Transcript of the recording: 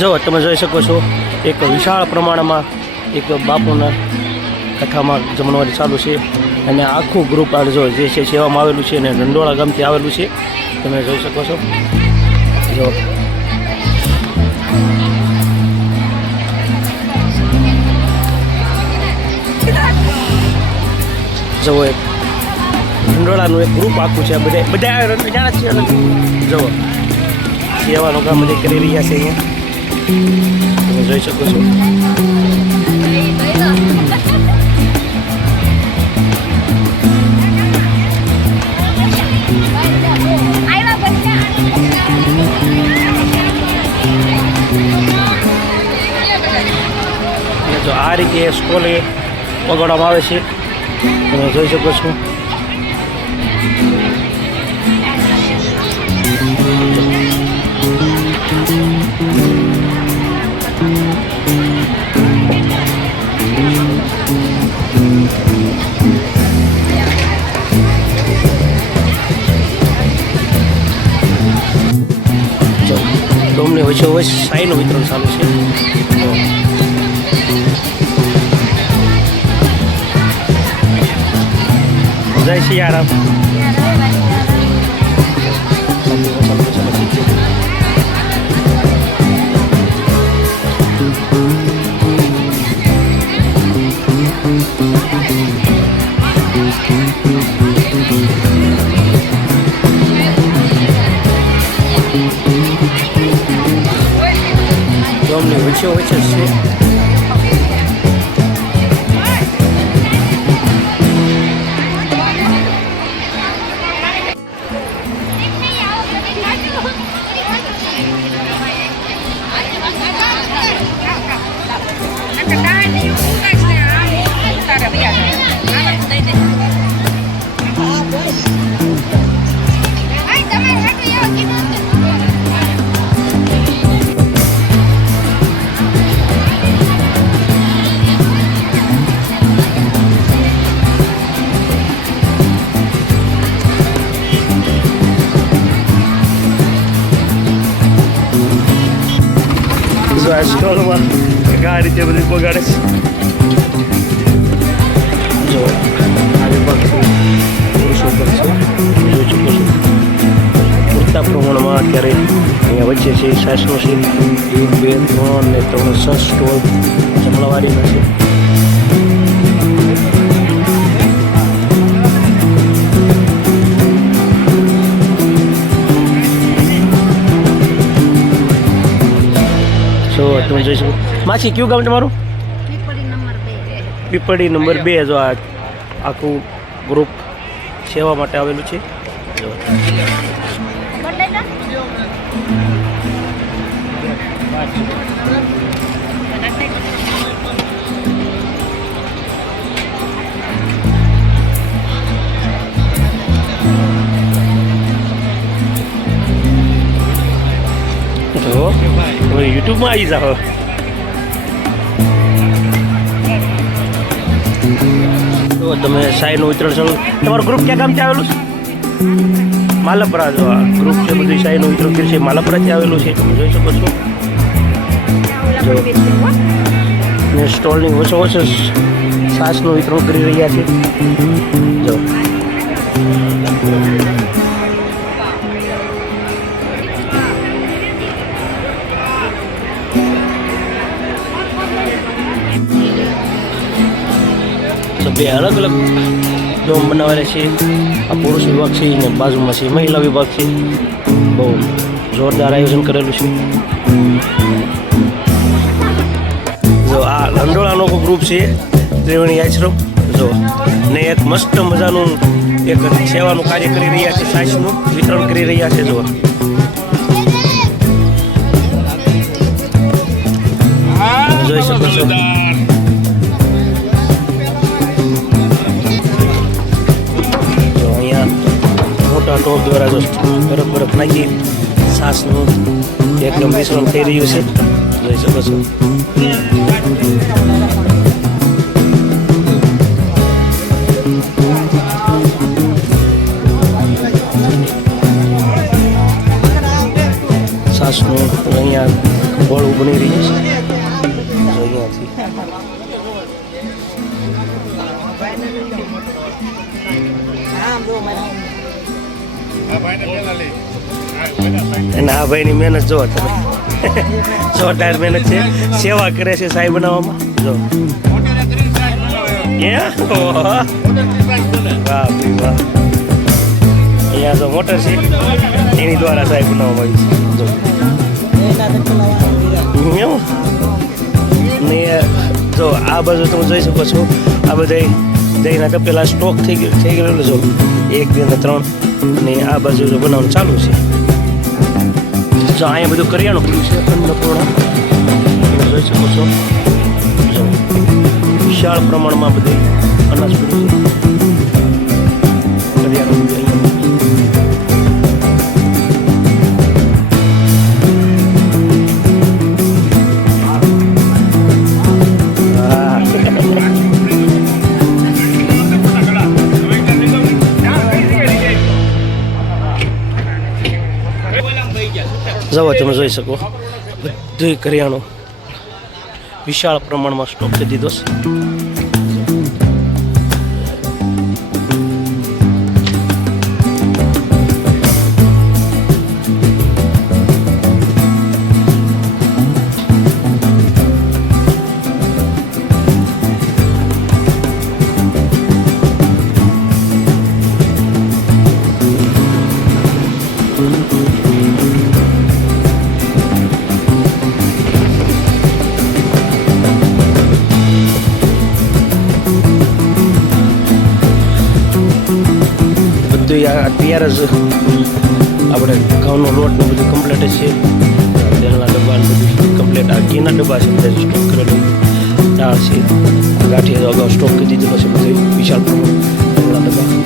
જો તમે જોઈ શકો છો એક વિશાળ પ્રમાણમાં એક બાપુના કથામાં જમણવારી ચાલુ છે અને આખું ગ્રુપ આ જો જે છે સેવામાં આવેલું છે અને રંડોળા ગામથી આવેલું છે તમે જોઈ શકો છો. જો જુઓ એક રંડોળાનું એક ગ્રુપ આખું છે. બધા જાણે છે. જુઓ સેવાનું કામ બધા કરી રહ્યા છે અહીંયા તમે જોઈ શકો છો. જો આ રીતે સ્ટોલે વગાડવામાં આવે છે તમે જોઈ શકો છો. ડોમની વચ્ચે વચ્ચે સાઈનું વિતરણ ચાલુ છે. જય સિયારામ. ડોમની વચ્ચે વચ્ચે છે. સ્ટોલમાં આ રીતે બધું બગાડે છે. જો આ વિભાગ છે પુરુષો પર છે જોઈ શકો છો. પૂરતા પ્રમાણમાં અત્યારે અહીંયા વચ્ચે છે સાસનો છે 1 2 3 ને 3 6 સ્ટોલ જમણવારીના છે. તમે જોઈ શકો. માસી કયું ગામ તમારું? પીપળી નંબર 2. જો આ આખું ગ્રુપ સેવા માટે આવેલું છે. યુટ્યુબમાં આવી જાઓ. તો તમે સાઈનું વિતરણ ચાલુ. તમારું ગ્રુપ ક્યાં ગામથી આવેલું છે? માલપરા. જો આ ગ્રુપ છે બધું સાઈનું વિતરણ કર્યું છે માલપરાથી આવેલું છે તમે જોઈ શકો છો. ને સ્ટોલની ઓછો ઓછો છાશનું વિતરણ કરી રહ્યા છે. જો બે અલગ અલગ ડોમ બનાવેલા છે. આ પુરુષ વિભાગ છે ને બાજુમાં છે મહિલા વિભાગ છે. બહુ જોરદાર આયોજન કરેલું છે. જો આ રંડોળાનો ગ્રુપ છે ત્રિવેણી આશ્રમ. જો ને એક મસ્ત મજાનું એક સેવાનું કાર્ય કરી રહ્યા છે. છાશનું વિતરણ કરી રહ્યા છે. જો જોઈ શકો છો. ટોપ દ્વારા જો બરફ નાખી છાશનું એકદમ મિશ્રણ થઈ રહ્યું છે જોઈ શકો છો. છાશનું અહીંયા હોળું બની રહ્યું છે જો અહીંયાથી અને આ ભાઈની મહેનત જોવો તમે જોરદાર મહેનત છે સેવા કરે છે સાહેબ બનાવવામાં જો વાહ ભાઈ વાહ અહીંયા જો મોટર છે એની દ્વારા સાહેબ બનાવવામાં આવી છે જો ને જો આ બાજુ તમે જોઈ શકો છો આ બધા દહીંના તપેલા સ્ટોક થઈ ગયેલો જો 1, 2 અને 3 ને આ બાજુ જો બનાવવાનું ચાલુ છે જો અહીંયા બધું કરિયાણું પડ્યું છે અન્નપૂર્ણા જોઈ શકો છો જો વિશાળ પ્રમાણમાં બધું અનાજ પડ્યું છે કરિયાણું જવો તમે જોઈ શકો બધું કરિયાણું વિશાળ પ્રમાણમાં સ્ટોક કરી દીધો છે અત્યારે જ આપણે ઘઉંનો લોટ ને બધું કમ્પ્લીટ છે તેલના ડબ્બા ને બધું કમ્પ્લીટ આ ઘીના ડબ્બા છે બધા સ્ટોક કરેલું દાળ છે ગાંઠિયા અગાઉ સ્ટોક કરી દીધેલો છે બધું વિશાળ પ્રમાણમાં ડબ્બા